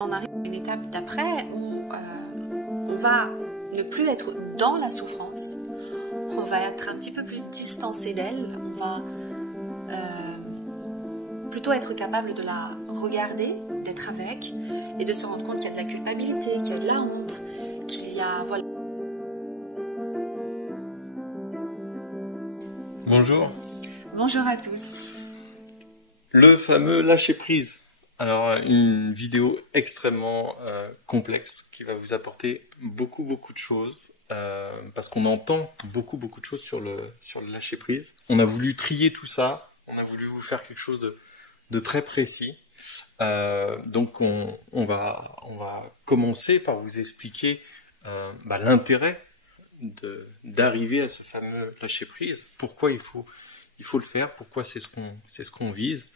On arrive à une étape d'après où on va ne plus être dans la souffrance, on va être un petit peu plus distancé d'elle, on va plutôt être capable de la regarder, d'être avec, et de se rendre compte qu'il y a de la culpabilité, qu'il y a de la honte, qu'il y a... Voilà. Bonjour. Bonjour à tous. Le fameux lâcher prise. Alors, une vidéo extrêmement complexe qui va vous apporter beaucoup de choses parce qu'on entend beaucoup de choses sur le lâcher prise. On a voulu trier tout ça, on a voulu vous faire quelque chose de très précis. Donc, on va commencer par vous expliquer l'intérêt d'arriver à ce fameux lâcher prise. Pourquoi il faut le faire, pourquoi c'est ce qu'on vise.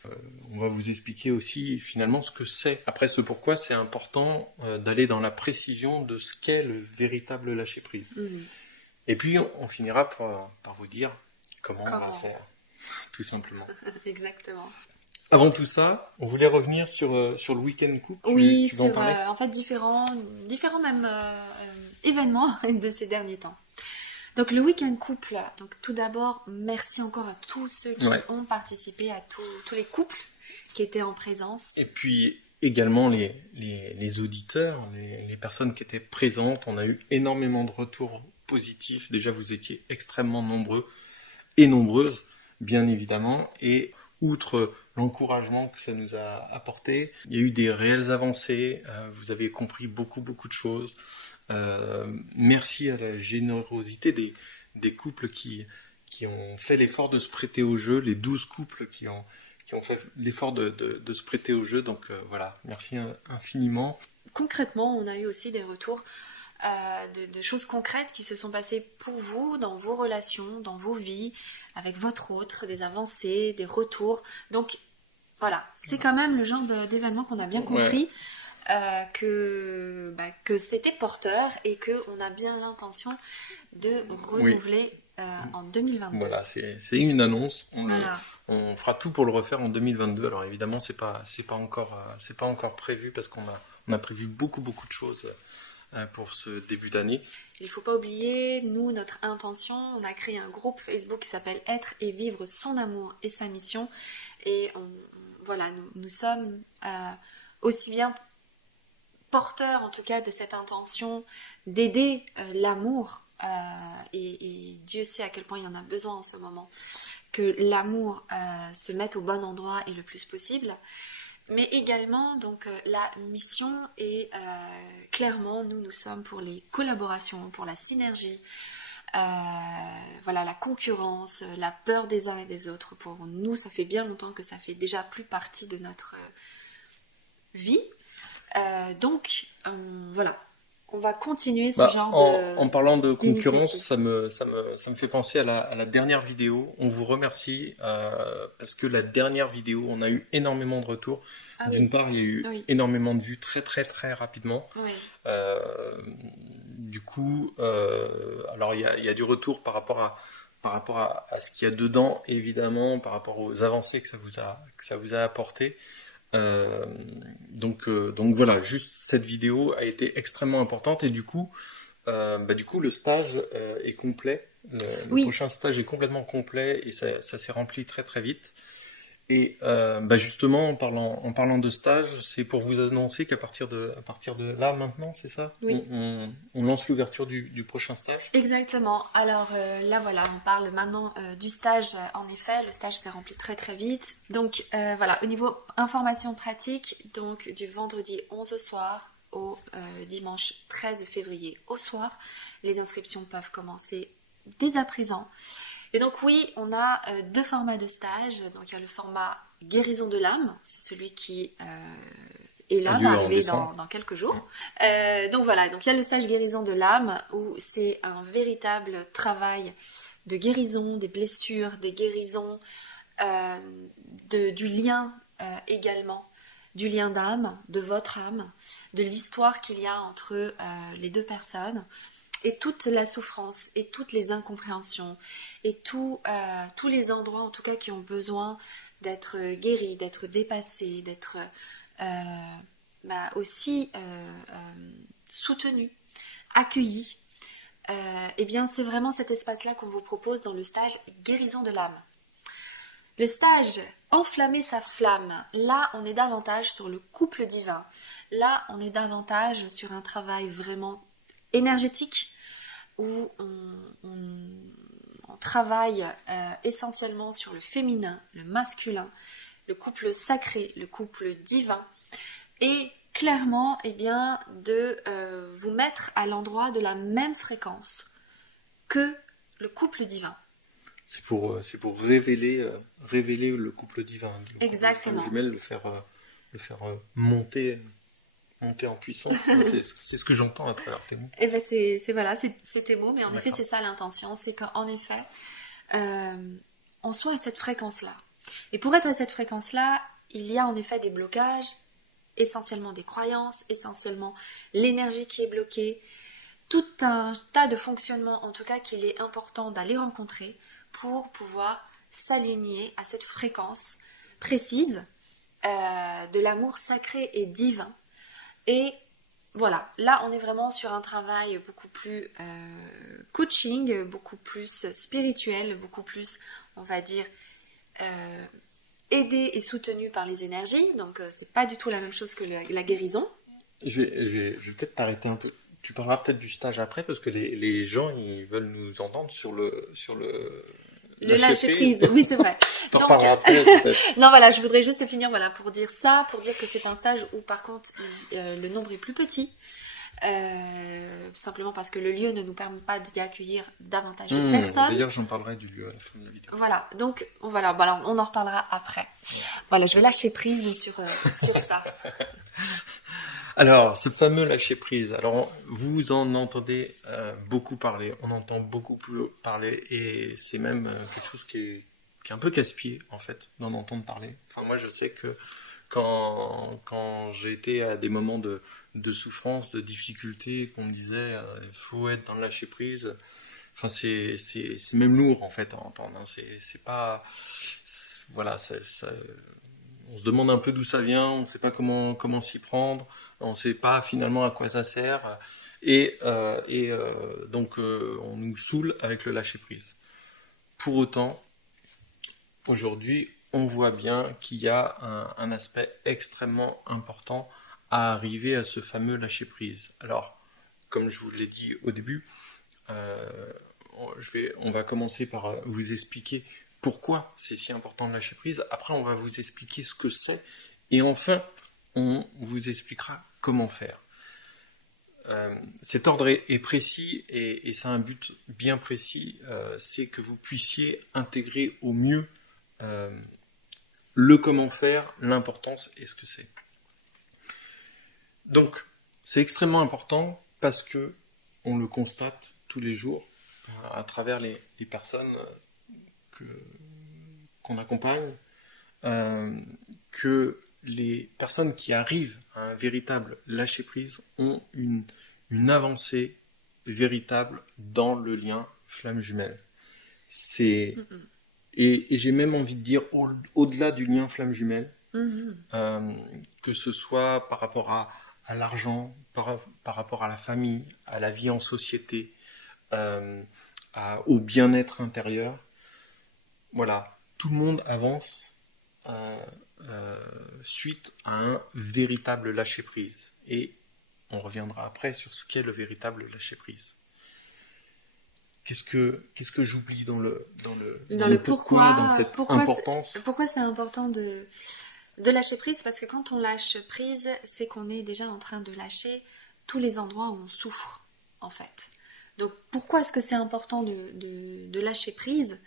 On va vous expliquer aussi finalement ce que c'est. Après ce pourquoi, c'est important d'aller dans la précision de ce qu'est le véritable lâcher prise. Et puis on finira par vous dire comment on va faire, tout simplement. Exactement. Avant tout ça, on voulait revenir sur le week-end couple. Oui, tu vas sur en parler en fait différents même événements de ces derniers temps. Donc le week-end couple, donc tout d'abord, merci encore à tous ceux qui ont participé, à tous les couples qui étaient en présence. Et puis également les auditeurs, les personnes qui étaient présentes. On a eu énormément de retours positifs. Déjà, vous étiez extrêmement nombreux et nombreuses, bien évidemment. Et outre l'encouragement que ça nous a apporté, il y a eu des réelles avancées. Vous avez compris beaucoup de choses. Merci à la générosité des couples qui ont fait l'effort de se prêter au jeu, les 12 couples qui ont fait l'effort de se prêter au jeu. Donc voilà, merci infiniment. Concrètement, on a eu aussi des retours de choses concrètes qui se sont passées pour vous, dans vos relations, dans vos vies, avec votre autre, des avancées, des retours. Donc voilà, c'est quand même le genre d'événement qu'on a bien compris. Que c'était porteur et qu'on a bien l'intention de renouveler en 2022. Voilà, c'est une annonce. On fera tout pour le refaire en 2022. Alors évidemment, c'est pas encore prévu parce qu'on a prévu beaucoup de choses pour ce début d'année. Il ne faut pas oublier, nous, notre intention, on a créé un groupe Facebook qui s'appelle Être et vivre son amour et sa mission. Et nous sommes aussi bien porteur en tout cas de cette intention d'aider l'amour et Dieu sait à quel point il y en a besoin en ce moment, que l'amour se mette au bon endroit et le plus possible, mais également donc la mission est clairement nous sommes pour les collaborations, pour la synergie, la concurrence, la peur des uns et des autres. Pour nous, ça fait bien longtemps que ça fait déjà plus partie de notre vie. Donc, on va continuer ce genre de... En parlant de concurrence, ça me fait penser à la dernière vidéo. On vous remercie parce que la dernière vidéo, on a eu énormément de retours. D'une part, il y a eu énormément de vues très rapidement. Du coup, alors il y a du retour par rapport à ce qu'il y a dedans, évidemment, par rapport aux avancées que ça vous a apporté. Donc voilà, juste cette vidéo a été extrêmement importante et du coup le stage est complet. Le prochain stage est complètement complet et ça s'est rempli très vite. Et justement en parlant de stage, c'est pour vous annoncer qu'à partir de là maintenant, c'est ça ? Oui. On lance l'ouverture du prochain stage. Exactement. Alors là on parle maintenant du stage. En effet, le stage s'est rempli très vite. Donc au niveau information pratique, donc du vendredi 11 au soir au dimanche 13 février au soir, les inscriptions peuvent commencer dès à présent. Et donc oui, on a deux formats de stage. Donc il y a le format guérison de l'âme, c'est celui qui est là, va arriver dans quelques jours. Donc il y a le stage guérison de l'âme où c'est un véritable travail de guérison des blessures, des guérisons, du lien également, du lien d'âme, de votre âme, de l'histoire qu'il y a entre les deux personnes. Et toute la souffrance, et toutes les incompréhensions, et tous les endroits en tout cas qui ont besoin d'être guéris, d'être dépassés, d'être aussi soutenu, accueilli, eh bien c'est vraiment cet espace-là qu'on vous propose dans le stage guérison de l'âme. Le stage enflammer sa flamme, là on est davantage sur le couple divin, là on est davantage sur un travail vraiment énergétique où on travaille essentiellement sur le féminin, le masculin, le couple sacré, le couple divin, et clairement, eh bien, de vous mettre à l'endroit de la même fréquence que le couple divin. C'est pour révéler le couple divin. Exactement. Le jumelle, le faire monter en puissance. C'est ce que j'entends à travers tes mots. Et ben c'est tes mots, mais en effet c'est ça l'intention, c'est qu'en effet on soit à cette fréquence-là. Et pour être à cette fréquence-là, il y a en effet des blocages, essentiellement des croyances, essentiellement l'énergie qui est bloquée, tout un tas de fonctionnements en tout cas qu'il est important d'aller rencontrer pour pouvoir s'aligner à cette fréquence précise de l'amour sacré et divin. Et voilà, là on est vraiment sur un travail beaucoup plus coaching, beaucoup plus spirituel, beaucoup plus, on va dire, aidé et soutenu par les énergies. Donc c'est pas du tout la même chose que la guérison. Je vais peut-être t'arrêter un peu. Tu parleras peut-être du stage après, parce que les gens ils veulent nous entendre sur le lâcher prise. Oui, c'est vrai. T'en reparleras après, peut-être. Non, voilà, je voudrais juste finir pour dire ça, pour dire que c'est un stage où par contre le nombre est plus petit, simplement parce que le lieu ne nous permet pas d'y accueillir davantage de personnes. D'ailleurs, j'en parlerai du lieu à la fin de la vidéo. Voilà, donc voilà, alors, on en reparlera après. Voilà, je vais lâcher prise sur ça. Alors, ce fameux lâcher prise, alors vous en entendez beaucoup parler, on entend beaucoup plus parler, et c'est même quelque chose qui est un peu casse-pied en fait, d'en entendre parler. Enfin, moi je sais que quand j'ai été à des moments de souffrance, de difficulté, qu'on me disait il faut être dans le lâcher prise, enfin c'est même lourd en fait à entendre, hein. C'est pas, voilà, on se demande un peu d'où ça vient, on ne sait pas comment s'y prendre, on ne sait pas finalement à quoi ça sert, et donc on nous saoule avec le lâcher-prise. Pour autant, aujourd'hui, on voit bien qu'il y a un aspect extrêmement important à arriver à ce fameux lâcher-prise. Alors, comme je vous l'ai dit au début, on va commencer par vous expliquer pourquoi c'est si important de lâcher prise. Après, on va vous expliquer ce que c'est. Et enfin, on vous expliquera comment faire. Cet ordre est précis et ça a un but bien précis. C'est que vous puissiez intégrer au mieux le comment faire, l'importance et ce que c'est. Donc, c'est extrêmement important parce que on le constate tous les jours à travers les personnes qu'on accompagne, que les personnes qui arrivent à un véritable lâcher-prise ont une avancée véritable dans le lien flamme jumelle. Et j'ai même envie de dire au-delà du lien flamme jumelle, que ce soit par rapport à l'argent, par rapport à la famille, à la vie en société, au bien-être intérieur. Voilà, tout le monde avance suite à un véritable lâcher-prise. Et on reviendra après sur ce qu'est le véritable lâcher-prise. Qu'est-ce que j'oublie dans le pourquoi, dans cette importance? Pourquoi c'est important de lâcher prise? Parce que quand on lâche prise, c'est qu'on est déjà en train de lâcher tous les endroits où on souffre, en fait. Donc pourquoi est-ce que c'est important de lâcher prise?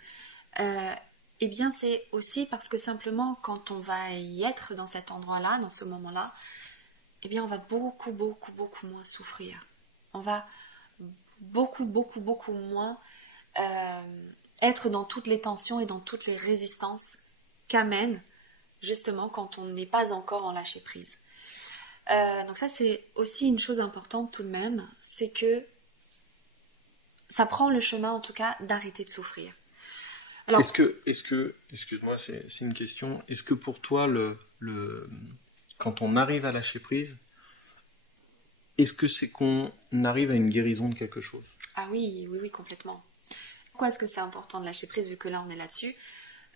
Eh bien c'est aussi parce que simplement quand on va y être dans cet endroit-là, dans ce moment-là, eh bien on va beaucoup moins souffrir. On va beaucoup moins être dans toutes les tensions et dans toutes les résistances qu'amène justement quand on n'est pas encore en lâcher prise. Donc ça c'est aussi une chose importante tout de même, c'est que ça prend le chemin en tout cas d'arrêter de souffrir. Alors, est-ce que, excuse-moi, c'est une question, est-ce que pour toi, quand on arrive à lâcher prise, est-ce que c'est qu'on arrive à une guérison de quelque chose? Ah oui, oui, oui, complètement. Pourquoi est-ce que c'est important de lâcher prise vu que là on est là-dessus?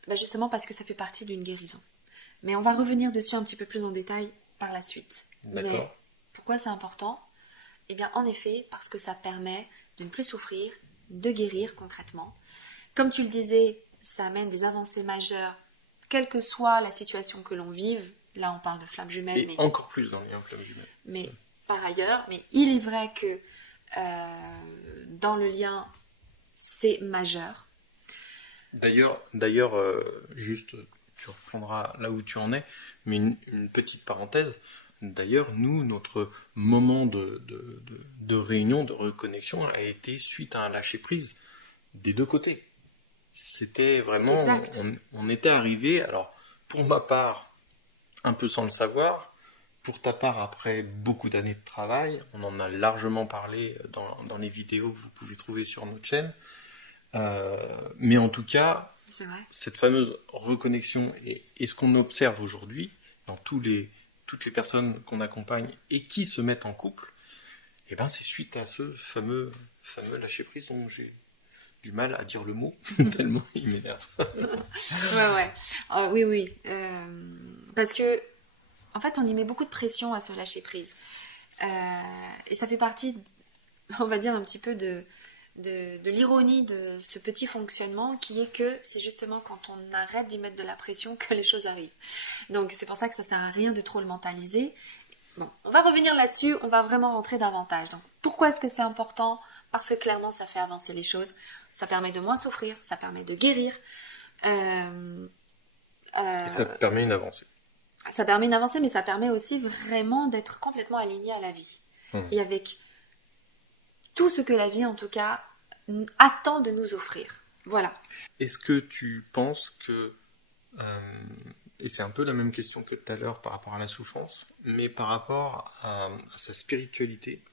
Justement parce que ça fait partie d'une guérison. Mais on va revenir dessus un petit peu plus en détail par la suite. D'accord. Mais pourquoi c'est important? Eh bien, en effet, parce que ça permet de ne plus souffrir, de guérir concrètement. Comme tu le disais, ça amène des avancées majeures, quelle que soit la situation que l'on vive. Là, on parle de flammes jumelles. Et mais encore plus dans les flammes jumelles. Mais par ailleurs, mais il est vrai que dans le lien, c'est majeur. D'ailleurs, juste, tu reprendras là où tu en es, mais une petite parenthèse. D'ailleurs, nous, notre moment de réunion, de reconnexion a été suite à un lâcher-prise des deux côtés. C'était vraiment, on était arrivé, alors pour ma part, un peu sans le savoir, pour ta part, après beaucoup d'années de travail, on en a largement parlé dans les vidéos que vous pouvez trouver sur notre chaîne, mais en tout cas, c'est vrai. Cette fameuse reconnexion et ce qu'on observe aujourd'hui dans toutes les personnes qu'on accompagne et qui se mettent en couple, eh ben c'est suite à ce fameux lâcher-prise dont j'ai du mal à dire le mot, tellement il m'énerve. Ouais. Oui. Parce que, en fait, on y met beaucoup de pression à ce lâcher-prise. Et ça fait partie, on va dire, un petit peu de l'ironie de ce petit fonctionnement qui est que c'est justement quand on arrête d'y mettre de la pression que les choses arrivent. Donc c'est pour ça que ça sert à rien de trop le mentaliser. Bon, on va revenir là-dessus, on va vraiment rentrer davantage. Donc pourquoi est-ce que c'est important? Parce que clairement ça fait avancer les choses, ça permet de moins souffrir, ça permet de guérir. Et ça permet une avancée. Ça permet une avancée, mais ça permet aussi vraiment d'être complètement aligné à la vie. Et avec tout ce que la vie, en tout cas, attend de nous offrir. Voilà. Est-ce que tu penses que, et c'est un peu la même question que tout à l'heure par rapport à la souffrance, mais par rapport à sa spiritualité,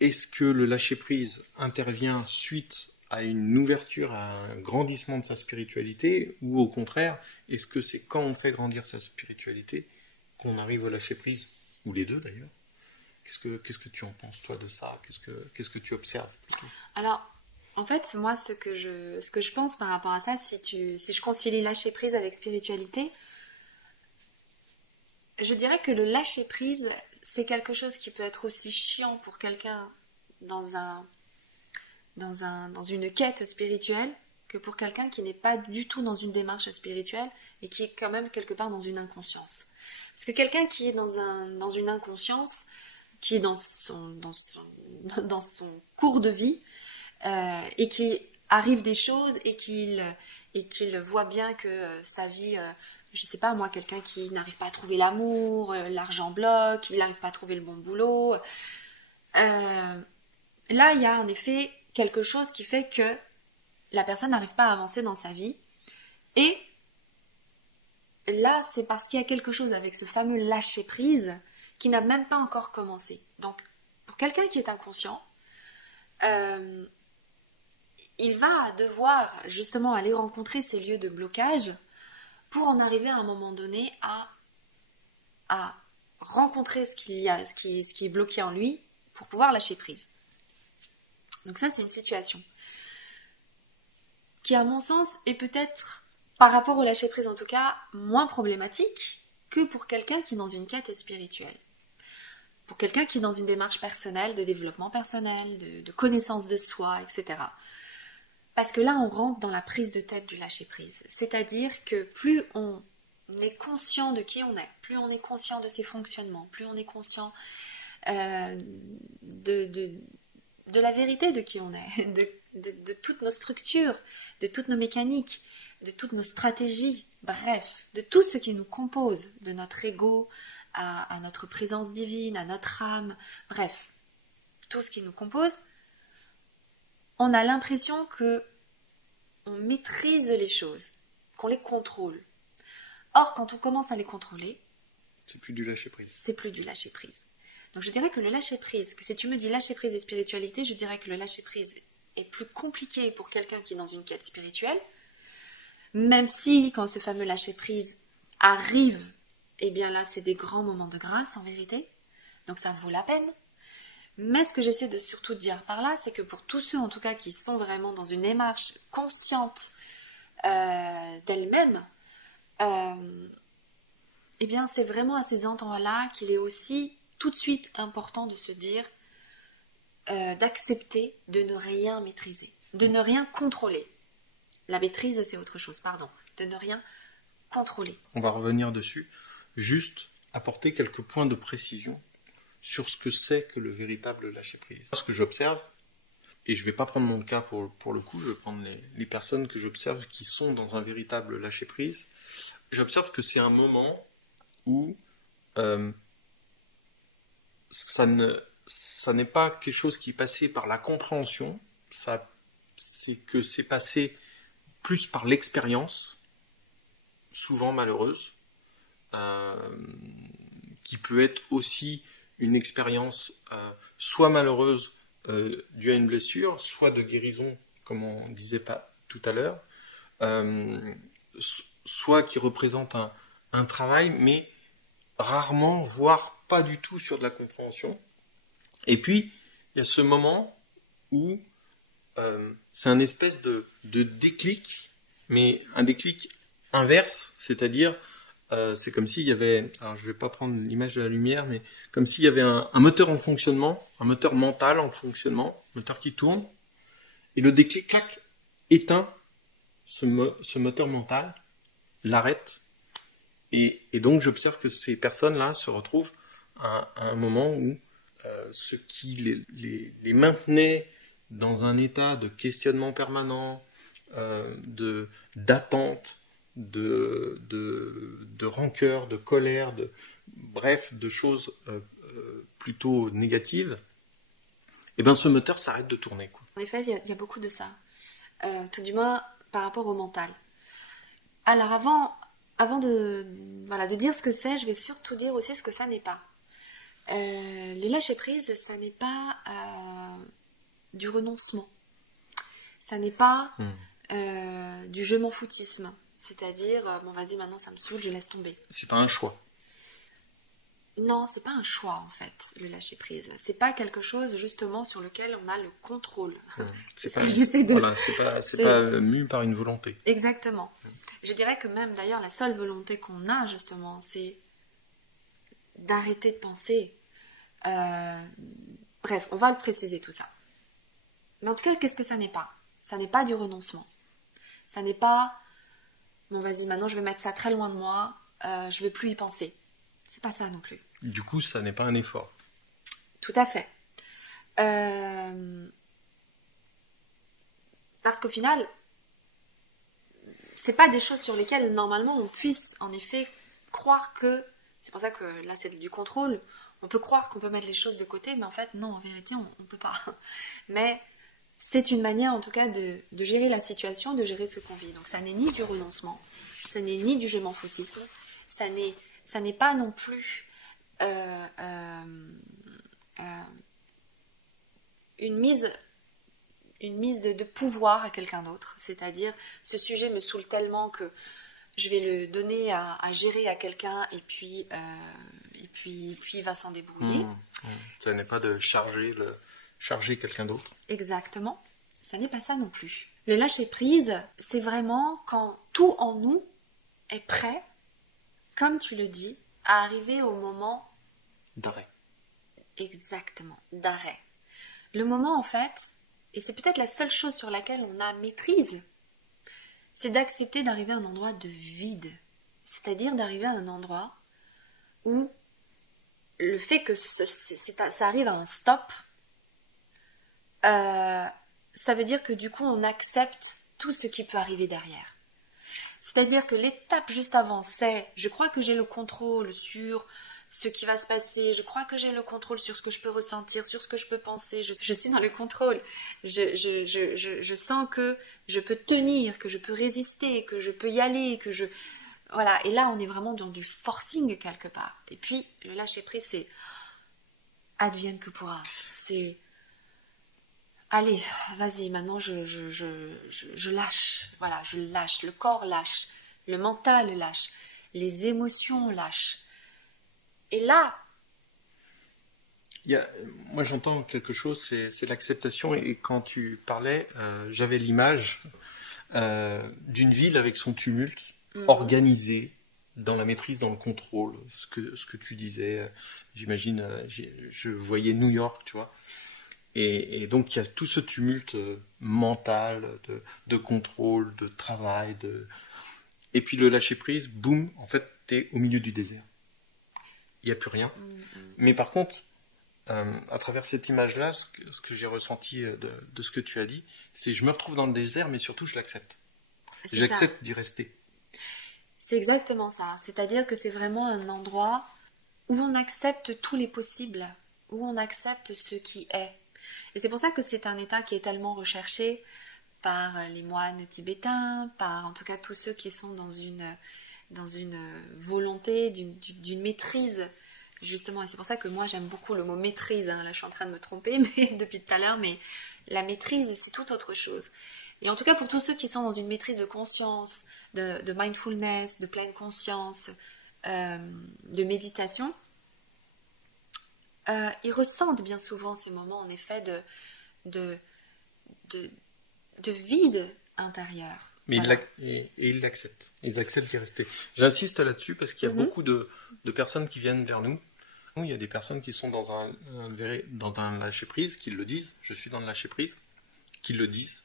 est-ce que le lâcher-prise intervient suite à une ouverture, à un grandissement de sa spiritualité, ou au contraire, est-ce que c'est quand on fait grandir sa spiritualité qu'on arrive au lâcher-prise, ou les deux d'ailleurs? Qu'est-ce que tu en penses, toi, de ça? Qu'est-ce que tu observes plutôt? Alors, en fait, moi, ce que je pense par rapport à ça, si je concilie lâcher-prise avec spiritualité, je dirais que le lâcher-prise, c'est quelque chose qui peut être aussi chiant pour quelqu'un dans une quête spirituelle que pour quelqu'un qui n'est pas du tout dans une démarche spirituelle et qui est quand même quelque part dans une inconscience. Parce que quelqu'un qui est dans une inconscience, qui est dans son cours de vie et qui arrive des choses et qu'il voit bien que sa vie, je sais pas moi, quelqu'un qui n'arrive pas à trouver l'amour, l'argent bloque, il n'arrive pas à trouver le bon boulot. Là, il y a en effet quelque chose qui fait que la personne n'arrive pas à avancer dans sa vie. Et là, c'est parce qu'il y a quelque chose avec ce fameux lâcher-prise qui n'a même pas encore commencé. Donc, pour quelqu'un qui est inconscient, il va devoir justement aller rencontrer ces lieux de blocage pour en arriver à un moment donné à rencontrer ce qui est bloqué en lui pour pouvoir lâcher prise. Donc ça, c'est une situation qui, à mon sens, est peut-être, par rapport au lâcher prise en tout cas, moins problématique que pour quelqu'un qui est dans une quête spirituelle. Pour quelqu'un qui est dans une démarche personnelle, de développement personnel, de connaissance de soi, etc. Parce que là, on rentre dans la prise de tête du lâcher-prise. C'est-à-dire que plus on est conscient de qui on est, plus on est conscient de ses fonctionnements, plus on est conscient de la vérité de qui on est, de toutes nos structures, de toutes nos mécaniques, de toutes nos stratégies, bref, de tout ce qui nous compose, de notre ego, à notre présence divine, à notre âme, bref, tout ce qui nous compose, on a l'impression que on maîtrise les choses, qu'on les contrôle. Or, quand on commence à les contrôler, c'est plus du lâcher-prise. C'est plus du lâcher-prise. Donc je dirais que le lâcher-prise, que si tu me dis lâcher-prise et spiritualité, je dirais que le lâcher-prise est plus compliqué pour quelqu'un qui est dans une quête spirituelle, même si quand ce fameux lâcher-prise arrive, eh bien là c'est des grands moments de grâce en vérité, donc ça vaut la peine, Mais ce que j'essaie de surtout dire par là, c'est que pour tous ceux en tout cas qui sont vraiment dans une démarche consciente d'elle-même, eh bien c'est vraiment à ces endroits-là qu'il est aussi tout de suite important de se dire, d'accepter de ne rien maîtriser, de ne rien contrôler. La maîtrise c'est autre chose, pardon, de ne rien contrôler. On va revenir dessus, juste apporter quelques points de précision sur ce que c'est que le véritable lâcher-prise. Ce que j'observe, et je ne vais pas prendre mon cas pour le coup, je vais prendre les personnes que j'observe qui sont dans un véritable lâcher-prise, j'observe que c'est un moment où ça n'est pas quelque chose qui est passé par la compréhension, c'est que c'est passé plus par l'expérience, souvent malheureuse, qui peut être aussi une expérience soit malheureuse due à une blessure, soit de guérison, comme on disait pas tout à l'heure, soit qui représente un travail, mais rarement, voire pas du tout sur de la compréhension. Et puis, il y a ce moment où c'est un espèce de déclic, mais un déclic inverse, c'est-à-dire c'est comme s'il y avait, alors je vais pas prendre l'image de la lumière, mais comme s'il y avait un moteur en fonctionnement, un moteur mental en fonctionnement, un moteur qui tourne, et le déclic, clac, éteint ce moteur mental, l'arrête, et donc j'observe que ces personnes-là se retrouvent à un moment où ce qui les maintenait dans un état de questionnement permanent, d'attente, de rancœur, de colère, bref, de choses plutôt négatives, et bien ce moteur s'arrête de tourner, quoi. En effet, il y a beaucoup de ça. Tout du moins par rapport au mental. Alors avant de dire ce que c'est, je vais surtout dire aussi ce que ça n'est pas. Le lâcher-prise, ça n'est pas du renoncement. Ça n'est pas du je m'en foutisme. C'est-à-dire, bon vas-y, maintenant ça me saoule, je laisse tomber. C'est pas un choix. Non, c'est pas un choix en fait, le lâcher-prise. C'est pas quelque chose justement sur lequel on a le contrôle. C'est pas, voilà, c'est pas mu par une volonté. Exactement. Je dirais que même d'ailleurs la seule volonté qu'on a justement, c'est d'arrêter de penser. Bref, on va le préciser tout ça. Mais en tout cas, qu'est-ce que ça n'est pas? Ça n'est pas du renoncement. Ça n'est pas, bon vas-y, maintenant je vais mettre ça très loin de moi, je vais plus y penser. C'est pas ça non plus. Du coup, ça n'est pas un effort. Tout à fait. Parce qu'au final, c'est pas des choses sur lesquelles normalement on puisse en effet croire que, c'est pour ça que là c'est du contrôle, on peut croire qu'on peut mettre les choses de côté, mais en fait non, en vérité on peut pas. Mais c'est une manière en tout cas de gérer la situation, de gérer ce qu'on vit. Donc ça n'est ni du renoncement, ça n'est ni du je m'en foutisme, ça n'est pas non plus une mise de pouvoir à quelqu'un d'autre, c'est-à-dire ce sujet me saoule tellement que je vais le donner à gérer à quelqu'un et puis il va s'en débrouiller. Ça n'est pas de charger quelqu'un d'autre. Exactement, ça n'est pas ça non plus. Le lâcher prise, c'est vraiment quand tout en nous est prêt, comme tu le dis, à arriver au moment d'arrêt. Exactement, d'arrêt. Le moment en fait, et c'est peut-être la seule chose sur laquelle on a maîtrise, c'est d'accepter d'arriver à un endroit de vide. C'est-à-dire d'arriver à un endroit où le fait que ça arrive à un stop, ça veut dire que du coup on accepte tout ce qui peut arriver derrière. C'est-à-dire que l'étape juste avant, c'est je crois que j'ai le contrôle sur ce qui va se passer, je crois que j'ai le contrôle sur ce que je peux ressentir, sur ce que je peux penser, je suis dans le contrôle, je sens que je peux tenir, que je peux résister, que je peux y aller, voilà, et là on est vraiment dans du forcing quelque part. Et puis le lâcher prise, c'est advienne que pourra, c'est allez, vas-y, maintenant je lâche, voilà, je lâche, le corps lâche, le mental lâche, les émotions lâchent. Et là, moi j'entends quelque chose, c'est l'acceptation. Et quand tu parlais, j'avais l'image d'une ville avec son tumulte, organisée, dans la maîtrise, dans le contrôle. Ce que tu disais, j'imagine, je voyais New York, tu vois. Et donc il y a tout ce tumulte mental, de contrôle, de travail, et puis le lâcher prise, boum, en fait, t'es au milieu du désert. Il n'y a plus rien. Mais par contre, à travers cette image-là, ce que j'ai ressenti de ce que tu as dit, c'est je me retrouve dans le désert, mais surtout je l'accepte. J'accepte d'y rester. C'est exactement ça. C'est-à-dire que c'est vraiment un endroit où on accepte tous les possibles, où on accepte ce qui est. Et c'est pour ça que c'est un état qui est tellement recherché par les moines tibétains, par en tout cas tous ceux qui sont dans une volonté, d'une maîtrise, justement. Et c'est pour ça que moi j'aime beaucoup le mot maîtrise. Là je suis en train de me tromper mais, depuis tout à l'heure, mais la maîtrise c'est tout autre chose. Et en tout cas pour tous ceux qui sont dans une maîtrise de conscience, de mindfulness, de pleine conscience, de méditation, ils ressentent bien souvent ces moments en effet de vide intérieur. Mais voilà. Ils l'acceptent. Ils acceptent d'y rester. J'insiste là-dessus parce qu'il y a beaucoup de personnes qui viennent vers nous. Il y a des personnes qui sont dans un lâcher-prise, qui le disent. Je suis dans le lâcher-prise, qui le disent.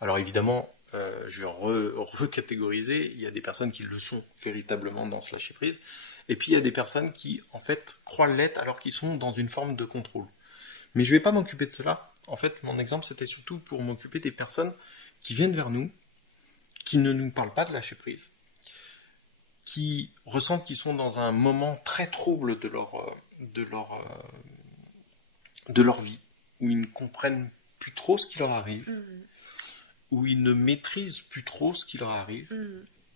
Alors évidemment, je vais recatégoriser. Il y a des personnes qui le sont véritablement dans ce lâcher-prise. Et puis il y a des personnes qui, en fait, croient l'être alors qu'ils sont dans une forme de contrôle. Mais je ne vais pas m'occuper de cela. En fait, mon exemple, c'était surtout pour m'occuper des personnes qui viennent vers nous, qui ne nous parlent pas de lâcher prise, qui ressentent qu'ils sont dans un moment très trouble de leur vie, où ils ne comprennent plus trop ce qui leur arrive, où ils ne maîtrisent plus trop ce qui leur arrive.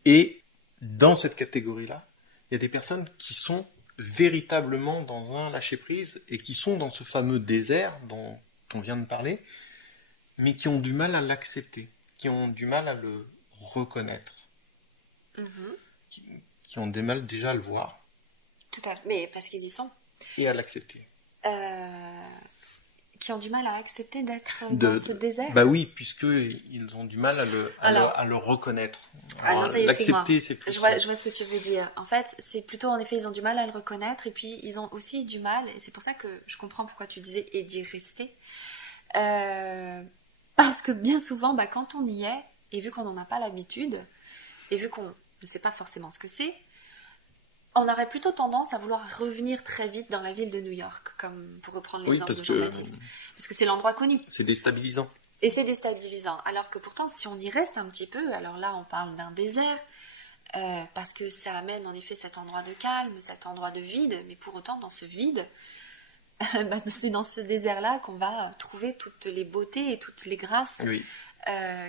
Et dans cette catégorie-là, il y a des personnes qui sont véritablement dans un lâcher-prise et qui sont dans ce fameux désert dont on vient de parler, mais qui ont du mal à l'accepter, qui ont du mal à le reconnaître, qui ont du mal déjà à le voir. Tout à fait, mais parce qu'ils y sont. Et à l'accepter. Qui ont du mal à accepter d'être dans ce désert. Bah oui, puisqu'ils ont du mal à le reconnaître. Alors, non, ça y est, l'accepter, c'est plus... Je vois ce que tu veux dire. En fait, c'est plutôt, en effet, ils ont du mal à le reconnaître, et puis ils ont aussi du mal, et c'est pour ça que je comprends pourquoi tu disais « et d'y rester ». Parce que bien souvent, quand on y est, et vu qu'on n'en a pas l'habitude, et vu qu'on ne sait pas forcément ce que c'est, on aurait plutôt tendance à vouloir revenir très vite dans la ville de New York, comme pour reprendre l'exemple de Jean-Baptiste. Parce que c'est l'endroit connu. C'est déstabilisant. Et c'est déstabilisant. Alors que pourtant, si on y reste un petit peu, alors là, on parle d'un désert, parce que ça amène en effet cet endroit de calme, cet endroit de vide, mais pour autant, dans ce vide, c'est dans ce désert-là qu'on va trouver toutes les beautés et toutes les grâces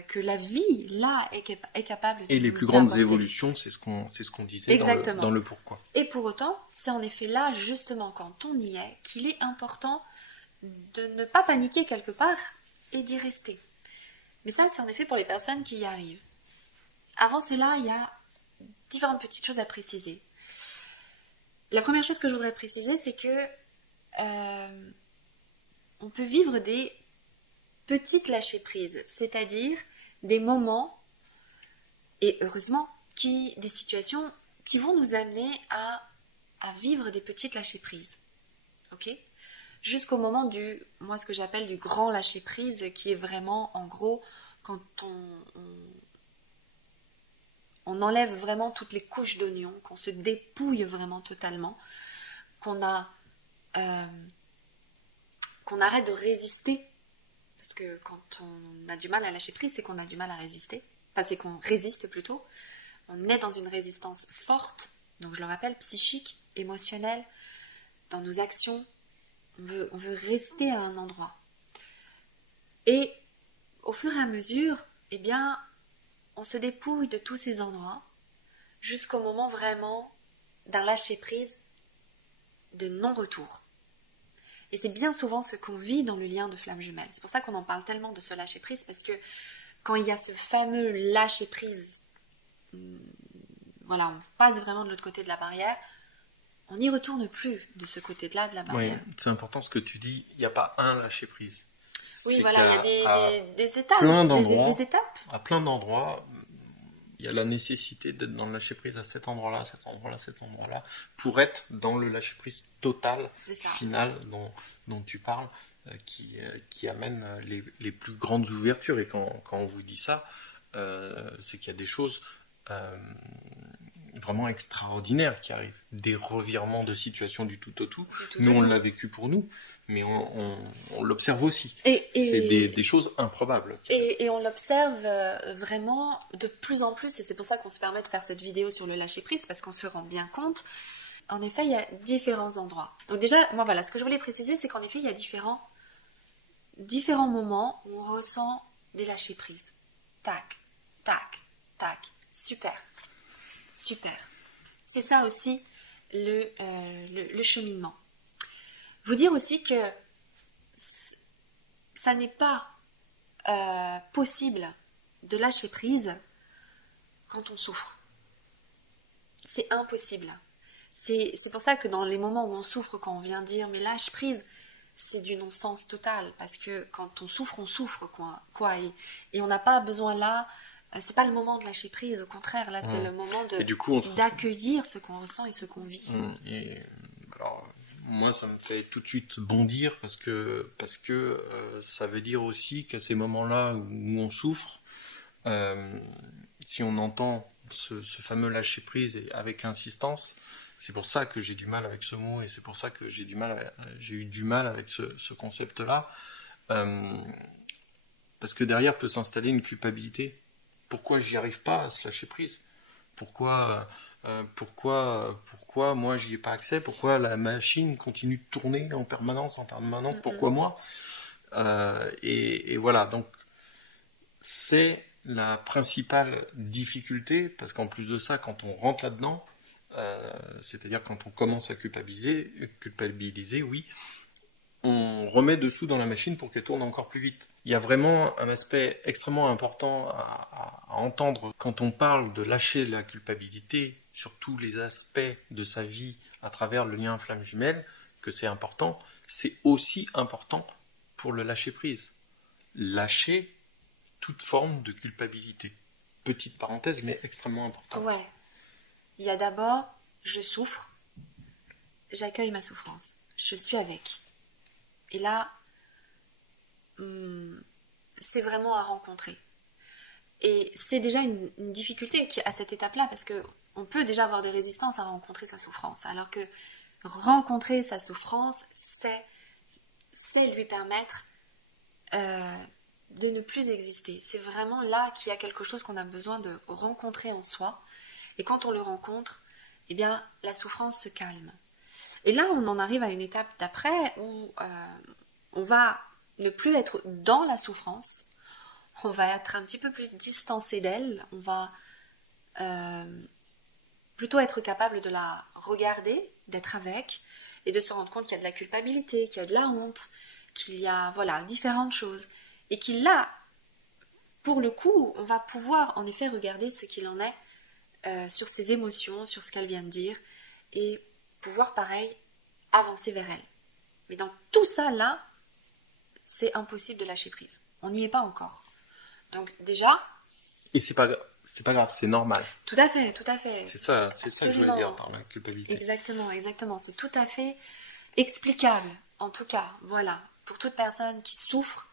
que la vie, là, est capable de nous apporter. Et les plus grandes évolutions, c'est ce qu'on disait dans le pourquoi. Et pour autant, c'est en effet là, justement, quand on y est, qu'il est important de ne pas paniquer quelque part et d'y rester. Mais ça, c'est en effet pour les personnes qui y arrivent. Avant cela, il y a différentes petites choses à préciser. La première chose que je voudrais préciser, c'est que on peut vivre des petites lâcher-prises, c'est-à-dire des moments, et heureusement, des situations qui vont nous amener à vivre des petites lâcher-prises. Ok ? Jusqu'au moment moi ce que j'appelle du grand lâcher-prise, qui est vraiment, en gros, quand on enlève vraiment toutes les couches d'oignons, qu'on se dépouille vraiment totalement, qu'on arrête de résister. Parce que quand on a du mal à lâcher prise, c'est qu'on a du mal à résister. Enfin, c'est qu'on résiste plutôt. On est dans une résistance forte, donc je le rappelle, psychique, émotionnelle, dans nos actions. On veut rester à un endroit. Et au fur et à mesure, eh bien, on se dépouille de tous ces endroits jusqu'au moment vraiment d'un lâcher-prise de non-retour. Et c'est bien souvent ce qu'on vit dans le lien de flamme jumelle. C'est pour ça qu'on en parle tellement de ce lâcher-prise, parce que quand il y a ce fameux lâcher-prise, voilà, on passe vraiment de l'autre côté de la barrière, on n'y retourne plus de ce côté-là de la Oui, barrière. c'est important ce que tu dis. Il n'y a pas un lâcher-prise. Oui, C'est voilà, il y a des étapes. plein d'endroits, des étapes. à plein d'endroits, il y a la nécessité d'être dans le lâcher-prise à cet endroit-là, cet endroit-là, cet endroit-là, pour être dans le lâcher-prise total, final, dont tu parles, qui amène les plus grandes ouvertures. Et quand on vous dit ça, c'est qu'il y a des choses vraiment extraordinaires qui arrivent. Des revirements de situation du tout au tout. Nous, on l'a vécu pour nous, mais on l'observe aussi. C'est des choses improbables. Et on l'observe vraiment de plus en plus, et c'est pour ça qu'on se permet de faire cette vidéo sur le lâcher-prise, parce qu'on se rend bien compte. En effet, il y a différents endroits. Donc déjà, moi voilà, ce que je voulais préciser, c'est qu'en effet, il y a différents moments où on ressent des lâcher-prises. Tac, tac, tac. Super. Super. C'est ça aussi le cheminement. Vous dire aussi que ça n'est pas possible de lâcher prise quand on souffre. C'est impossible. C'est pour ça que dans les moments où on souffre, quand on vient dire mais lâche prise, c'est du non-sens total, parce que quand on souffre quoi. Et on n'a pas besoin là, c'est pas le moment de lâcher prise, au contraire, là c'est le moment d'accueillir ce qu'on ressent et ce qu'on vit. Et alors, moi ça me fait tout de suite bondir, parce que ça veut dire aussi qu'à ces moments-là où on souffre, si on entend ce fameux lâcher prise avec insistance, c'est pour ça que j'ai du mal avec ce mot, et c'est pour ça que j'ai eu du mal avec ce concept-là, parce que derrière peut s'installer une culpabilité. Pourquoi j'y arrive pas à se lâcher prise ? Pourquoi moi j'y ai pas accès ? Pourquoi la machine continue de tourner en permanence ? Pourquoi moi ? Et voilà, donc c'est la principale difficulté, parce qu'en plus de ça, quand on rentre là-dedans, c'est-à-dire quand on commence à culpabiliser, oui, on remet dessous dans la machine pour qu'elle tourne encore plus vite. Il y a vraiment un aspect extrêmement important à entendre quand on parle de lâcher la culpabilité sur tous les aspects de sa vie à travers le lien flamme jumelle, que c'est important. C'est aussi important pour le lâcher prise. Lâcher toute forme de culpabilité. Petite parenthèse, mais extrêmement importante. Ouais. Il y a d'abord, je souffre, j'accueille ma souffrance, je suis avec. Et là, c'est vraiment à rencontrer. Et c'est déjà une difficulté à cette étape-là, parce qu'on peut déjà avoir des résistances à rencontrer sa souffrance, alors que rencontrer sa souffrance, c'est lui permettre de ne plus exister. C'est vraiment là qu'il y a quelque chose qu'on a besoin de rencontrer en soi. Et quand on le rencontre, eh bien, la souffrance se calme. Et là, on en arrive à une étape d'après où on va ne plus être dans la souffrance, on va être un petit peu plus distancé d'elle, on va plutôt être capable de la regarder, d'être avec, et de se rendre compte qu'il y a de la culpabilité, qu'il y a de la honte, qu'il y a différentes choses. Et qu'il là, pour le coup, on va pouvoir en effet regarder ce qu'il en est sur ses émotions, sur ce qu'elle vient de dire, et pouvoir, pareil, avancer vers elle. Mais dans tout ça, là, c'est impossible de lâcher prise. On n'y est pas encore. Donc déjà... Et c'est pas grave, c'est normal. Tout à fait, tout à fait. C'est ça que je voulais dire par la culpabilité. Exactement. C'est tout à fait explicable, en tout cas, voilà. Pour toute personne qui souffre...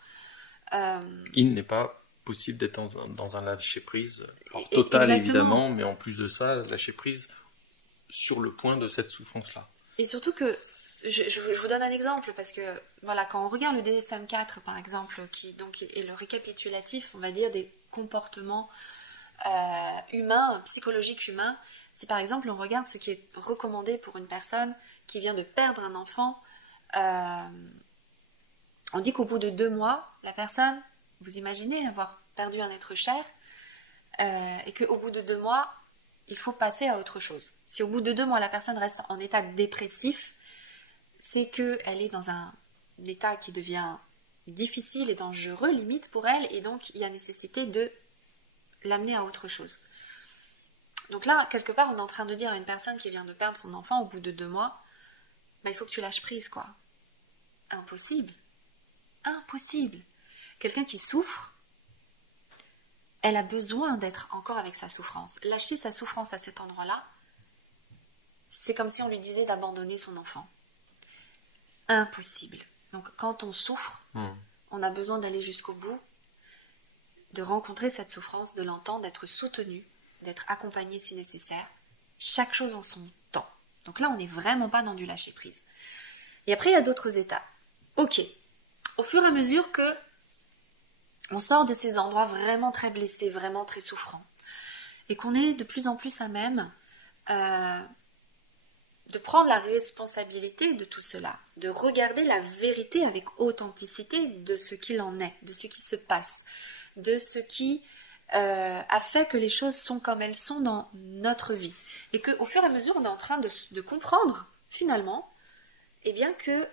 Il n'est pas possible d'être dans un lâcher-prise total, évidemment, mais en plus de ça, lâcher-prise sur le point de cette souffrance-là. Et surtout que, je vous donne un exemple, parce que voilà, quand on regarde le DSM-4, par exemple, qui donc est le récapitulatif, on va dire, des comportements humains, psychologiques humains, si par exemple on regarde ce qui est recommandé pour une personne qui vient de perdre un enfant, on dit qu'au bout de 2 mois, la personne, vous imaginez avoir perdu un être cher, et qu'au bout de 2 mois, il faut passer à autre chose. Si au bout de 2 mois, la personne reste en état dépressif, c'est qu'elle est dans un état qui devient difficile et dangereux, limite pour elle, et donc il y a nécessité de l'amener à autre chose. Donc là, quelque part, on est en train de dire à une personne qui vient de perdre son enfant au bout de 2 mois, il faut que tu lâches prise, quoi. Impossible. Impossible. Quelqu'un qui souffre, elle a besoin d'être encore avec sa souffrance. Lâcher sa souffrance à cet endroit-là, c'est comme si on lui disait d'abandonner son enfant. Impossible. Donc quand on souffre, on a besoin d'aller jusqu'au bout, de rencontrer cette souffrance, de l'entendre, d'être soutenu, d'être accompagné si nécessaire. Chaque chose en son temps. Donc là, on n'est vraiment pas dans du lâcher-prise. Et après, il y a d'autres étapes. Ok. Au fur et à mesure que on sort de ces endroits vraiment très blessés, vraiment très souffrants, et qu'on est de plus en plus à même de prendre la responsabilité de tout cela, de regarder la vérité avec authenticité de ce qu'il en est, de ce qui se passe, de ce qui a fait que les choses sont comme elles sont dans notre vie. Et qu'au fur et à mesure, on est en train de comprendre, finalement, eh bien que,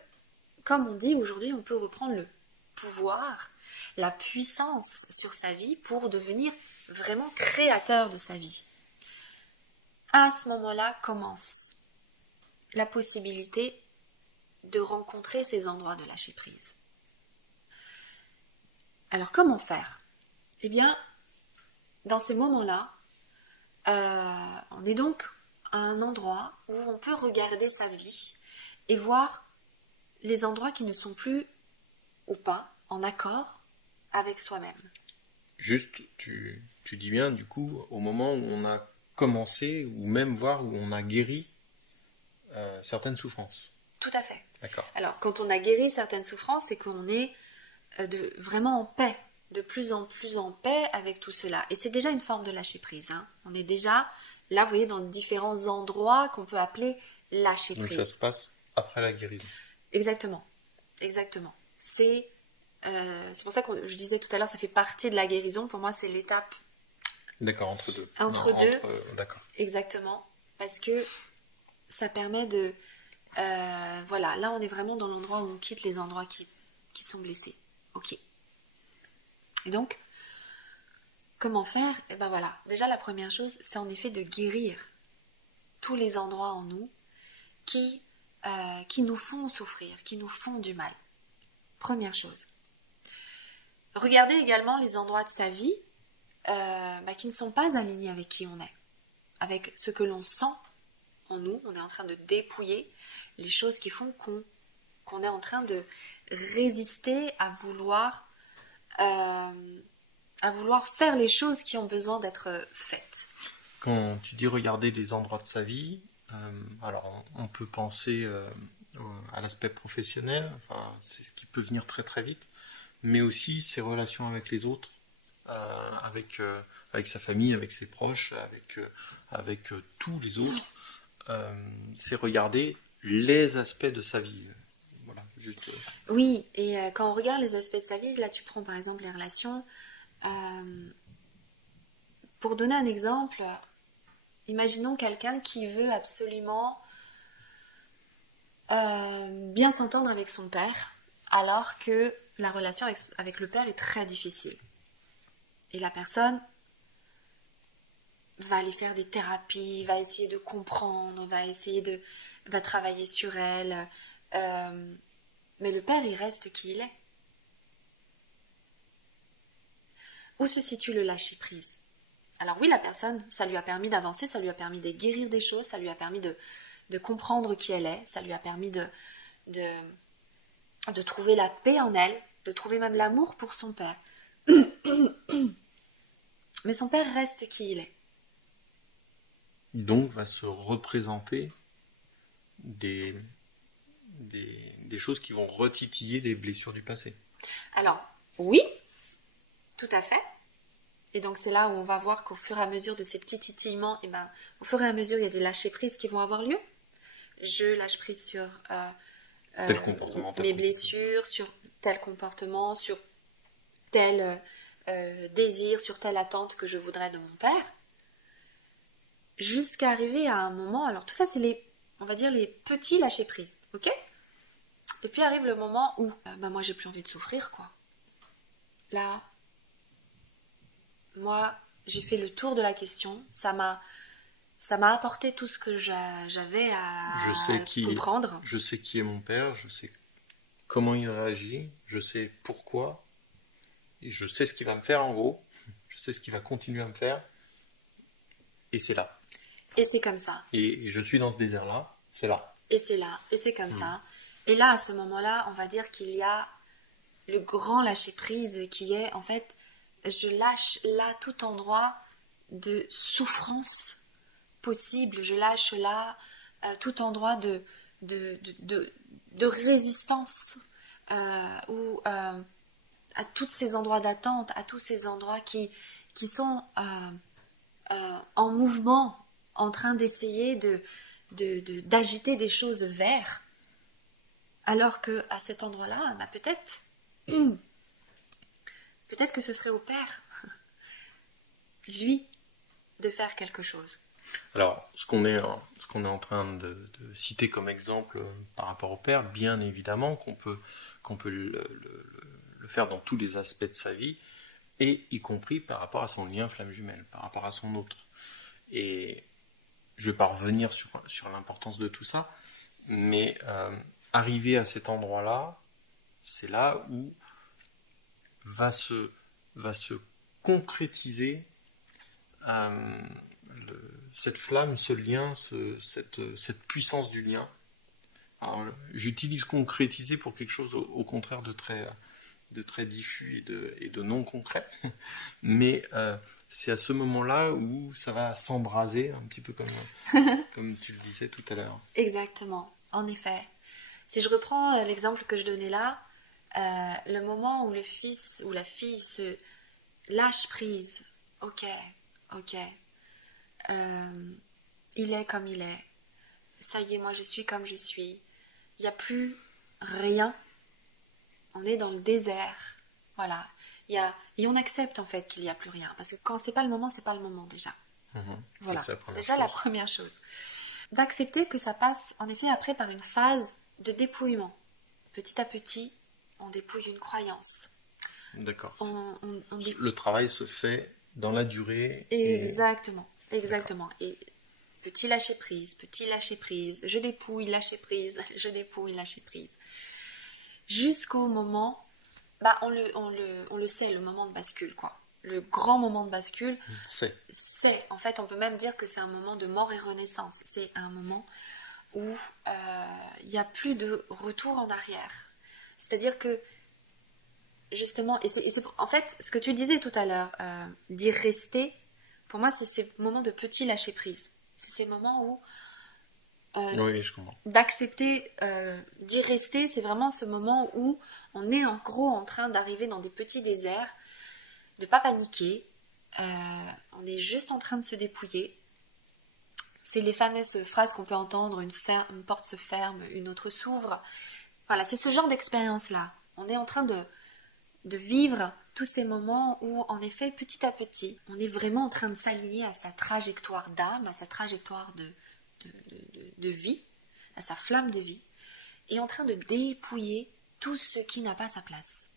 comme on dit aujourd'hui, on peut reprendre le pouvoir, la puissance sur sa vie pour devenir vraiment créateur de sa vie. À ce moment-là commence la possibilité de rencontrer ces endroits de lâcher prise. Alors comment faire? Eh bien, dans ces moments-là, on est donc à un endroit où on peut regarder sa vie et voir les endroits qui ne sont plus ou pas en accord avec soi-même. Juste, tu dis bien, du coup, au moment où on a commencé, ou même voir où on a guéri certaines souffrances. Tout à fait. D'accord. Alors, quand on a guéri certaines souffrances, c'est qu'on est vraiment en paix, de plus en plus en paix avec tout cela. Et c'est déjà une forme de lâcher-prise. Hein. On est déjà, là, vous voyez, dans différents endroits qu'on peut appeler lâcher-prise. Donc ça se passe après la guérison. Exactement. Exactement. C'est pour ça que je disais tout à l'heure, ça fait partie de la guérison. Pour moi, c'est l'étape... D'accord, entre deux. Entre non, deux. D'accord. Exactement. Parce que ça permet de... voilà, là, on est vraiment dans l'endroit où on quitte les endroits qui sont blessés. Ok. Et donc, comment faire? Eh ben voilà, déjà la première chose, c'est en effet de guérir tous les endroits en nous qui nous font souffrir, qui nous font du mal. Première chose. Regardez également les endroits de sa vie qui ne sont pas alignés avec qui on est, avec ce que l'on sent en nous. On est en train de dépouiller les choses qui font qu'on est en train de résister à vouloir faire les choses qui ont besoin d'être faites. Quand tu dis regarder les endroits de sa vie, alors on peut penser à l'aspect professionnel, enfin, c'est ce qui peut venir très très vite, mais aussi ses relations avec les autres, avec sa famille, avec ses proches, avec tous les autres. C'est regarder les aspects de sa vie. Voilà, juste. Oui, et quand on regarde les aspects de sa vie, là tu prends par exemple les relations. Pour donner un exemple, imaginons quelqu'un qui veut absolument bien s'entendre avec son père, alors que la relation avec le père est très difficile. Et la personne va aller faire des thérapies, va essayer de comprendre, va travailler sur elle. Mais le père, il reste qui il est. Où se situe le lâcher-prise? Alors oui, la personne, ça lui a permis d'avancer, ça lui a permis de guérir des choses, ça lui a permis de comprendre qui elle est, ça lui a permis de trouver la paix en elle, de trouver même l'amour pour son père. Mais son père reste qui il est. Donc va se représenter des choses qui vont retitiller les blessures du passé. Alors, oui, tout à fait. Et donc c'est là où on va voir qu'au fur et à mesure de ces petits titillements, au fur et à mesure, il y a des lâcher-prises qui vont avoir lieu. Je lâche prise sur tel comportement, mes blessures, sur tel comportement, sur tel désir, sur telle attente que je voudrais de mon père. Jusqu'à arriver à un moment, alors tout ça c'est on va dire les petits lâcher-prises, ok? Et puis arrive le moment où, moi j'ai plus envie de souffrir, quoi. Là, moi j'ai fait le tour de la question, ça m'a ça m'a apporté tout ce que j'avais à comprendre. Je sais qui est mon père, je sais comment il réagit, je sais pourquoi, et je sais ce qu'il va me faire en gros, je sais ce qu'il va continuer à me faire, et c'est là. Et c'est comme ça. Et je suis dans ce désert-là, c'est là. Et c'est là, et c'est comme ça. Et là, à ce moment-là, on va dire qu'il y a le grand lâcher-prise qui est, en fait, je lâche là tout endroit de souffrance possible, je lâche là tout endroit de résistance ou à tous ces endroits d'attente, à tous ces endroits qui sont en mouvement, en train d'essayer d'agiter des choses vers, alors que à cet endroit-là, bah, peut-être que ce serait au Père, lui, de faire quelque chose. Alors, ce qu'on est en train de citer comme exemple par rapport au Père, bien évidemment qu'on peut le faire dans tous les aspects de sa vie, et y compris par rapport à son lien flamme jumelle, par rapport à son autre. Et je vais pas revenir sur l'importance de tout ça, mais arriver à cet endroit-là, c'est là où va se concrétiser cette flamme, ce lien, cette puissance du lien. Alors, j'utilise concrétiser pour quelque chose au contraire de très diffus et de non concret, mais c'est à ce moment-là où ça va s'embraser, un petit peu comme tu le disais tout à l'heure. Exactement, en effet. Si je reprends l'exemple que je donnais là, le moment où le fils ou la fille se lâche prise, ok, il est comme il est, ça y est, moi je suis comme je suis, il n'y a plus rien, on est dans le désert, voilà, et on accepte en fait qu'il n'y a plus rien, parce que quand c'est pas le moment déjà. Voilà, déjà la première chose. D'accepter que ça passe en effet après par une phase de dépouillement. Petit à petit, on dépouille une croyance. D'accord. Le travail se fait dans la durée. Exactement. Et petit lâcher prise, je dépouille, lâcher prise, jusqu'au moment, bah on le sait, le moment de bascule, quoi. Le grand moment de bascule, c'est, en fait, on peut même dire que c'est un moment de mort et renaissance. C'est un moment où il n'y a plus de retour en arrière. C'est-à-dire que, justement, en fait, ce que tu disais tout à l'heure, d'y rester, pour moi, c'est ces moments de petit lâcher-prise. C'est ces moments où oui, je comprends. D'accepter d'y rester, c'est vraiment ce moment où on est en gros en train d'arriver dans des petits déserts, de pas paniquer, on est juste en train de se dépouiller. C'est les fameuses phrases qu'on peut entendre, une porte se ferme, une autre s'ouvre. Voilà, c'est ce genre d'expérience-là. On est en train de vivre tous ces moments où, en effet, petit à petit, on est vraiment en train de s'aligner à sa trajectoire d'âme, à sa trajectoire de vie, à sa flamme de vie, et en train de dépouiller tout ce qui n'a pas sa place.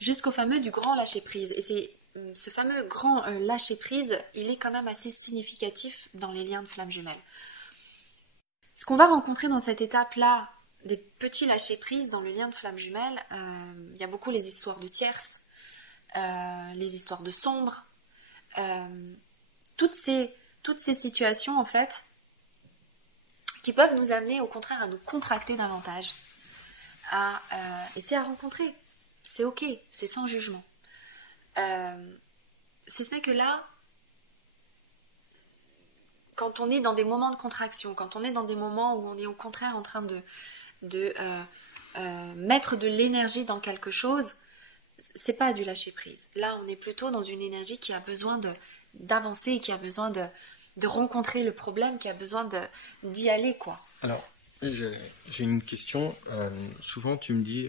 Jusqu'au fameux du grand lâcher-prise. Et c'est ce fameux grand lâcher-prise, il est quand même assez significatif dans les liens de flamme jumelle. Ce qu'on va rencontrer dans cette étape-là, des petits lâcher-prise dans le lien de flamme jumelle, il y a beaucoup les histoires de tierces, les histoires de sombres, toutes ces situations en fait qui peuvent nous amener au contraire à nous contracter davantage, et c'est à rencontrer, c'est ok, c'est sans jugement. Si ce n'est que là, quand on est dans des moments de contraction, quand on est dans des moments où on est au contraire en train de mettre de l'énergie dans quelque chose, c'est pas du lâcher prise. Là, on est plutôt dans une énergie qui a besoin d'avancer, qui a besoin de rencontrer le problème, qui a besoin d'y aller, quoi. Alors, j'ai une question. Souvent, tu me dis,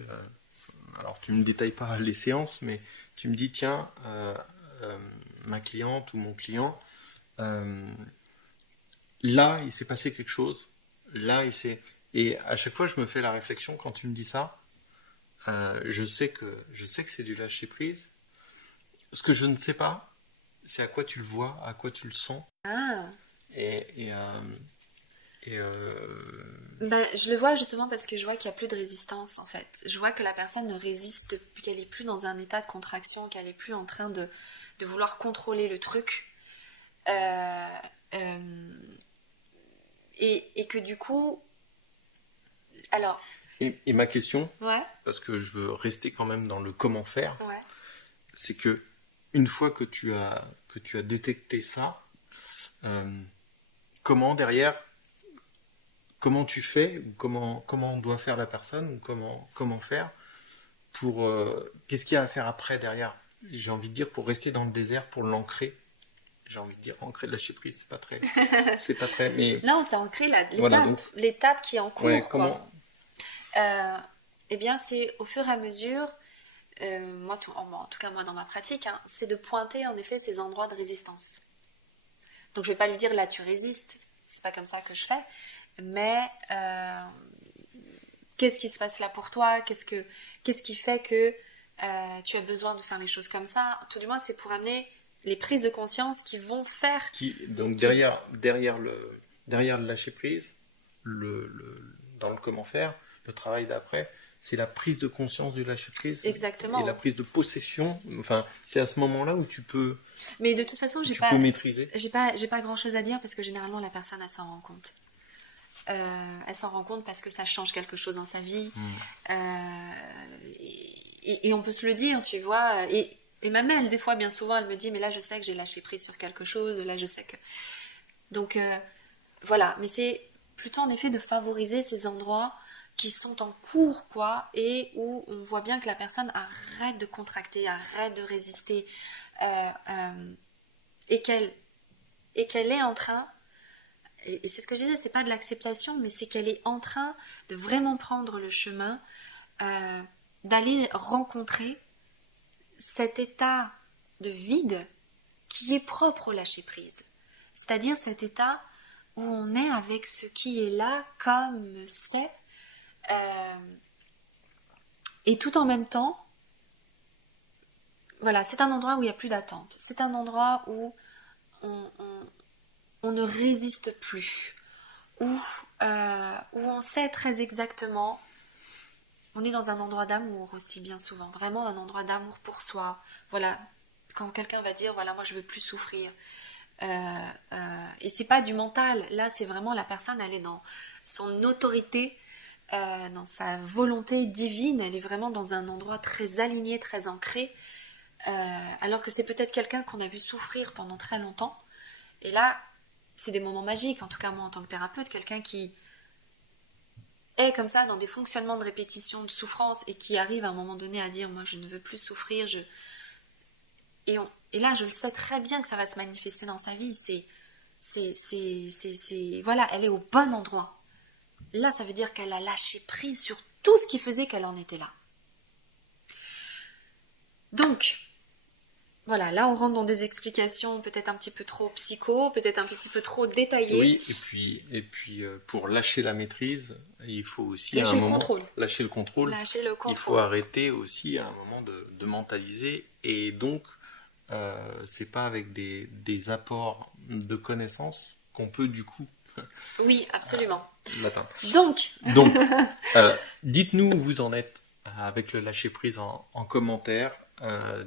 alors tu ne me détailles pas les séances, mais tu me dis, tiens, ma cliente ou mon client, là, il s'est passé quelque chose. Là, Et à chaque fois, je me fais la réflexion quand tu me dis ça. Je sais que c'est du lâcher prise. Ce que je ne sais pas, c'est à quoi tu le vois, à quoi tu le sens. Et Ben, je le vois justement parce que je vois qu'il n'y a plus de résistance en fait. Je vois que la personne ne résiste plus, qu'elle n'est plus dans un état de contraction, qu'elle n'est plus en train de vouloir contrôler le truc. Euh, euh, et que du coup... Alors... et ma question, Ouais, parce que je veux rester quand même dans le comment faire, ouais. c'est que une fois que tu as détecté ça, comment derrière, comment tu fais, ou comment doit faire la personne, ou comment faire pour qu'est-ce qu'il y a à faire après derrière? J'ai envie de dire pour rester dans le désert, pour l'ancrer. J'ai envie de dire ancrer, lâcher prise, c'est pas très, mais Là, on s'est ancré voilà donc l'étape qui est en cours, ouais quoi. comment Eh bien, c'est au fur et à mesure, moi, en tout cas moi dans ma pratique, hein, c'est de pointer en effet ces endroits de résistance. Donc je vais pas lui dire là tu résistes, c'est pas comme ça que je fais, mais qu'est-ce qui se passe là pour toi, qu'est-ce qui fait que tu as besoin de faire les choses comme ça, tout du moins c'est pour amener les prises de conscience qui vont faire... donc derrière le lâcher prise, dans le comment faire, le travail d'après, c'est la prise de conscience du lâcher prise. Exactement. Et la prise de possession. Enfin, c'est à ce moment-là où tu peux. Mais de toute façon, tu peux maîtriser. J'ai pas grand-chose à dire parce que généralement la personne elle s'en rend compte. Elle s'en rend compte parce que ça change quelque chose dans sa vie. Et on peut se le dire, tu vois. Et même elle, des fois, bien souvent, elle me dit, mais là, je sais que j'ai lâché prise sur quelque chose. Là, je sais que... Donc, voilà. Mais c'est plutôt, en effet, de favoriser ces endroits qui sont en cours, quoi, et où on voit bien que la personne arrête de contracter, arrête de résister, et qu'elle est en train... Et c'est ce que je disais, c'est pas de l'acceptation, mais c'est qu'elle est en train de vraiment prendre le chemin, d'aller rencontrer cet état de vide qui est propre au lâcher-prise. C'est-à-dire cet état où on est avec ce qui est là comme c'est, et tout en même temps, voilà, c'est un endroit où il n'y a plus d'attente. C'est un endroit où on ne résiste plus, où on sait très exactement, on est dans un endroit d'amour aussi bien souvent, vraiment un endroit d'amour pour soi. Voilà, quand quelqu'un va dire, voilà, moi je veux plus souffrir. Et c'est pas du mental, là c'est vraiment la personne, elle est dans son autorité, dans sa volonté divine, elle est vraiment dans un endroit très aligné, très ancré, alors que c'est peut-être quelqu'un qu'on a vu souffrir pendant très longtemps. Et là, c'est des moments magiques, en tout cas moi en tant que thérapeute, quelqu'un qui est comme ça dans des fonctionnements de répétition, de souffrance, et qui arrive à un moment donné à dire, moi je ne veux plus souffrir, et là je le sais très bien que ça va se manifester dans sa vie, voilà, elle est au bon endroit. Là ça veut dire qu'elle a lâché prise sur tout ce qui faisait qu'elle en était là. Donc, voilà, là on rentre dans des explications peut-être un petit peu trop psycho, peut-être un petit peu trop détaillées. Oui, et puis pour lâcher la maîtrise, il faut aussi lâcher à un le moment contrôle. Lâcher le contrôle. Il faut arrêter aussi à un moment de mentaliser, et donc c'est pas avec des apports de connaissances qu'on peut du coup. Oui, absolument. L'atteindre. Donc, dites-nous où vous en êtes avec le lâcher prise en commentaire.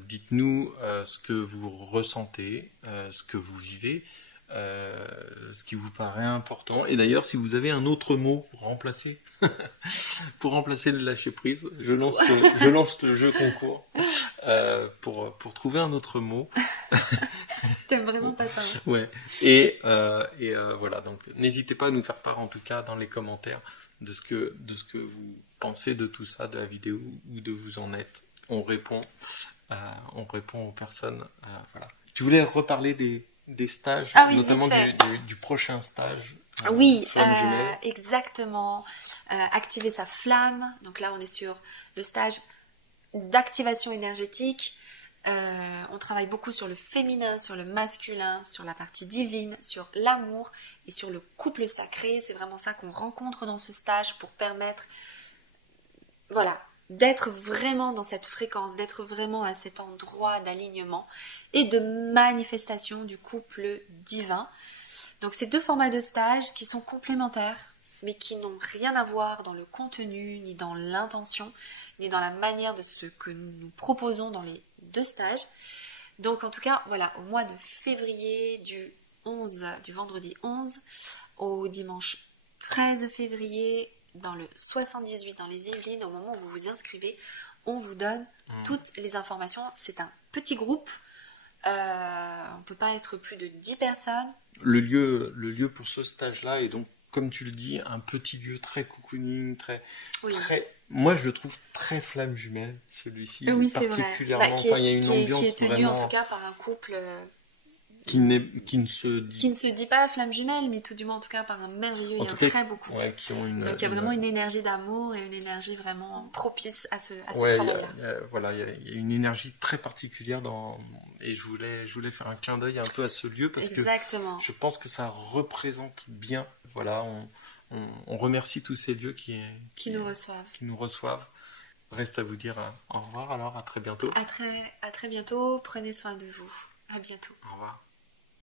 Dites-nous ce que vous ressentez, ce que vous vivez, ce qui vous paraît important. Et d'ailleurs, si vous avez un autre mot pour remplacer, le lâcher prise, je lance le jeu concours pour trouver un autre mot. T'aimes vraiment pas ça, hein. Ouais. Et voilà. Donc, n'hésitez pas à nous faire part, en tout cas, dans les commentaires, de ce que vous pensez de tout ça, de la vidéo, ou de vous en êtes. On répond aux personnes. Voilà. Tu voulais reparler des stages, notamment du prochain stage. Oui, exactement. Activer sa flamme. Donc là, on est sur le stage d'activation énergétique. On travaille beaucoup sur le féminin, sur le masculin, sur la partie divine, sur l'amour et sur le couple sacré. C'est vraiment ça qu'on rencontre dans ce stage pour permettre, voilà, d'être vraiment dans cette fréquence, d'être vraiment à cet endroit d'alignement et de manifestation du couple divin. Donc c'est 2 formats de stage qui sont complémentaires, mais qui n'ont rien à voir dans le contenu, ni dans l'intention, ni dans la manière de ce que nous proposons dans les 2 stages. Donc en tout cas, voilà, au mois de février, du vendredi 11 au dimanche 13 février, dans le 78, dans les Yvelines, au moment où vous vous inscrivez, on vous donne toutes les informations. C'est un petit groupe, on ne peut pas être plus de 10 personnes. Le lieu pour ce stage-là est donc, comme tu le dis, un petit lieu très cocooning, très... Moi, je le trouve très flamme jumelle, celui-ci. Oui, c'est particulièrement. vrai. Il y a une ambiance qui est tenu vraiment... en tout cas par un couple... Qui ne se dit pas flamme jumelle, mais tout du moins en tout cas par un merveilleux et un très beau couple. Ouais, donc il y a vraiment une énergie d'amour et une énergie vraiment propice à ce ouais, travail-là. Voilà, il y a une énergie très particulière et je voulais faire un clin d'œil un peu à ce lieu parce Exactement. que je pense que ça représente bien. Voilà, on remercie tous ces lieux qui nous reçoivent. Reste à vous dire au revoir alors, à très bientôt. À très bientôt, prenez soin de vous. À bientôt. Au revoir.